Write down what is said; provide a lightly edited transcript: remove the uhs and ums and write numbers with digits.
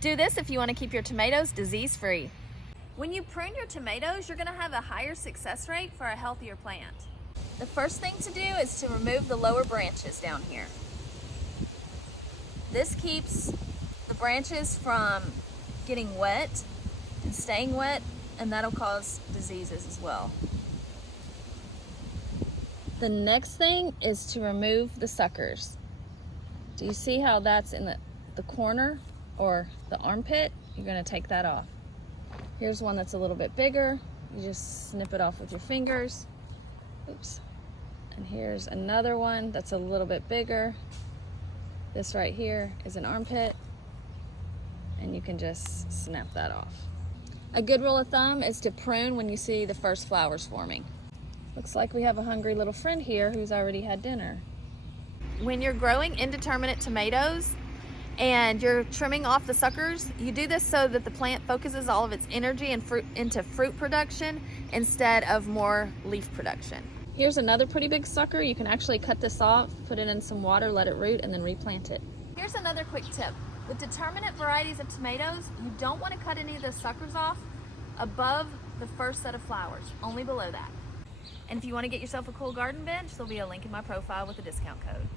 Do this if you want to keep your tomatoes disease-free. When you prune your tomatoes, you're going to have a higher success rate for a healthier plant. The first thing to do is to remove the lower branches down here. This keeps the branches from getting wet and staying wet, and that'll cause diseases as well. The next thing is to remove the suckers. Do you see how that's in the corner or the armpit? You're going to take that off. Here's one that's a little bit bigger. You just snip it off with your fingers. Oops. And here's another one that's a little bit bigger. This right here is an armpit, and you can just snap that off. A good rule of thumb is to prune when you see the first flowers forming. Looks like we have a hungry little friend here who's already had dinner. When you're growing indeterminate tomatoes and you're trimming off the suckers, you do this so that the plant focuses all of its energy and into fruit production instead of more leaf production. Here's another pretty big sucker. You can actually cut this off, put it in some water, let it root, and then replant it. Here's another quick tip. With determinate varieties of tomatoes, you don't want to cut any of the suckers off above the first set of flowers, only below that. And if you want to get yourself a cool garden bench, there'll be a link in my profile with a discount code.